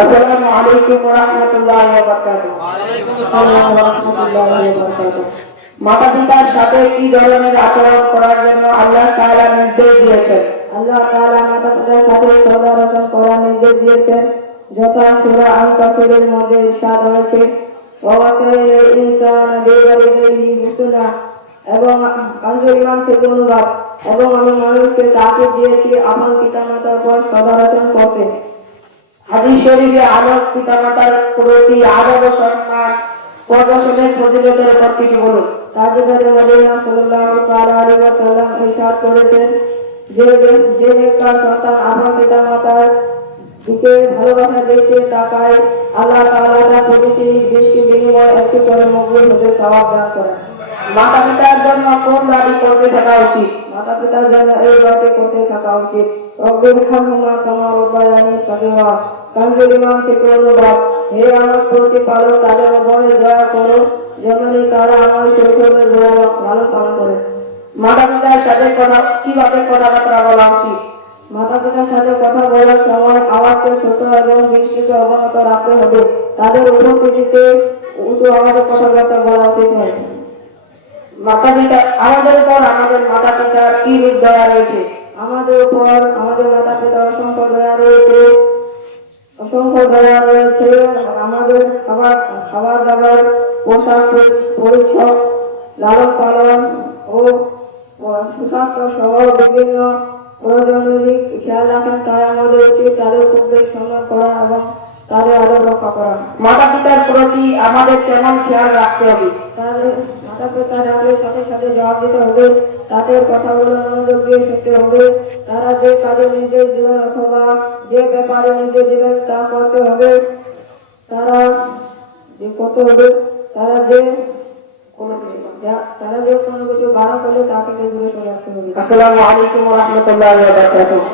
আসসালামু আলাইকুম ওয়া রাহমাতুল্লাহি ওয়া বারাকাতুহু। ওয়ালাইকুম আসসালাম ওয়া রাহমাতুল্লাহি ওয়া বারাকাতুহু। মাতা পিতার সাথে কি ধরনের আচরণ করার জন্য আল্লাহ তাআলা নির্দেশ দিয়েছেন? আল্লাহ তাআলা মাতা পিতার সাথে সদাচরণ করার নির্দেশ দিয়েছেন, যথা সূরা আল-কাসরের মধ্যে ইরশাদ হয়েছে, ওয়া ওয়াসাইনাল ইনসানা বিওয়ালিদাইহি হুসনা, এবং কাঞ্জুল ইমাম থেকে অনুবাদ, এবং আমি মানুষকে তাকিদ দিয়েছি আপন পিতামাতার উপর সদাচরণ করতে। হাদিস শরীফে আলোক পিতামাতার প্রতি আদব ও সম্মান প্রদর্শনের ফজিলতের উপর কিছু বলুন। তাজদারে মদিনা সাল্লাল্লাহু তাআলা আলাইহি ওয়াসাল্লাম ইরশাদ করেছেন, যে নেককার সন্তান আপন পিতামাতার দিকে ভালোবাসার দৃষ্টিতে তাকায়, আল্লাহ তাআলা তার প্রতিটি দৃষ্টি বিনিময়ে একটি করে মকবুল হতে সওয়াব দান করেন। মাতা পিতার জন্য কোন দাবি করতে থাকা উচিত? মাতা পিতার জন্য এই দোয়াটি করতে থাকা উচিত, রব্বির হামহুমা কামা রাব্বায়ানি সগীরা। কাঞ্জুল ইমাম থেকে অনুবাদ, হে আমার প্রতিপালক, তাদের উপরে দয়া করো যেমনি তারা আমার শৈশবের লালন পালন করে। মাতা পিতার সাথে কিভাবে কথাবার্তা বলা উচিত? মাতা পিতার সাথে কথা বলার সময় আওয়াজকে ছোট এবং দৃষ্টিকে অবনত রাখতে হবে। তাদের উপস্থিতিতে উঁচু আওয়াজে কথাবার্তা বলা উচিত নয়। আমাদের উপর আমাদের মাতা পিতার কি রূপ দয়া রয়েছে? আমাদের উপর আমাদের মাতা পিতার অসংখ্য দয়া রয়েছে, আমাদের খাবার দাবার, পোশাক পরিচ্ছদ, লালন পালন ও সুস্বাস্থ্য সহ বিভিন্ন প্রয়োজনীয় খেয়াল রাখেন। তাই আমাদের উচিত তাদের খুব বেশি সম্মান করা এবং তাদের আদর রক্ষা করা। মাতা পিতার প্রতি আমাদের কেমন খেয়াল রাখতে হবে? তাদের মাতা পিতা ডাকলে সাথে সাথে জবাব দিতে হবে, তাদের কথাগুলো মনোযোগ দিয়ে শুনতে হবে, তারা যে কাজে নির্দেশ দিবেন অথবা যে ব্যাপারে নির্দেশ দিবেন তা করতে হবে, তারা যে কোনো কিছু বারণ করলে তাকে দূরে সরে আসতে হবে। আসসালামু আলাইকুম ওয়া রাহমাতুল্লাহি ওয়া বারাকাতুহু।